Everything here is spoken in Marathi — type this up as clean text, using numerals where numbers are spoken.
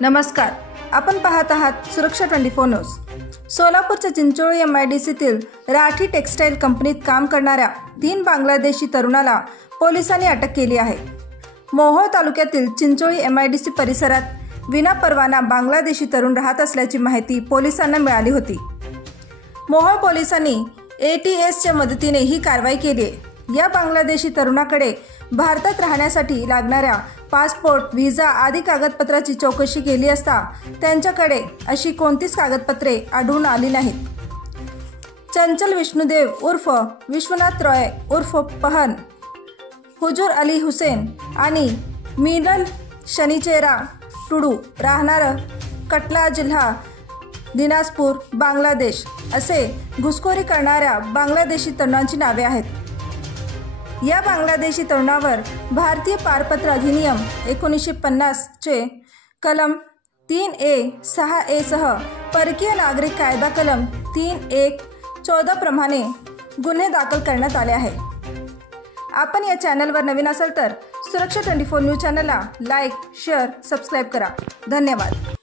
नमस्कार, आपण पाहत आहात सुरक्षा 24 न्यूज। सोलापूरच्या चिंचोळी MIDCतील राठी टेक्सटाईल कंपनीत काम करणाऱ्या 3 बांगलादेशी तरुणाला पोलिसांनी अटक केली आहे। मोहोळ तालुक्यातील चिंचोळी MIDC परिसरात विनापरवाना बांगलादेशी तरुण राहत असल्याची माहिती पोलिसांना मिळाली होती। मोहोळ पोलिसांनी ATSच्या मदतीने ही कारवाई केली आहे। या बांगलादेशी तरुणाकडे भारतात राहण्यासाठी लागणाऱ्या पासपोर्ट, व्हिसा आदी कागदपत्राची चौकशी केली असता त्यांच्याकडे अशी कोणतीच कागदपत्रे आढळून आली नाहीत। चंचल विष्णुदेव उर्फ विश्वनाथ रॉय उर्फ पहन, हुजूर अली हुसेन आणि मिनल शनिचेरा टुडू राहणार कटला जिल्हा दिनाजपूर बांगलादेश असे घुसखोरी करणाऱ्या बांगलादेशी तरुणांची नावे आहेत। या बांगलादेशी तरुणावर भारतीय पारपत्र अधिनियम 1950 चे कलम 3A 6A सह परकीय नागरिक कायदा कलम 3(1)(14) प्रमाणे गुन्हे दाखल करण्यात आले आहे। आपण या चॅनलवर नवीन असाल तर सुरक्षा 24 न्यूज चॅनलला लाईक, शेअर, सबस्क्राइब करा। धन्यवाद।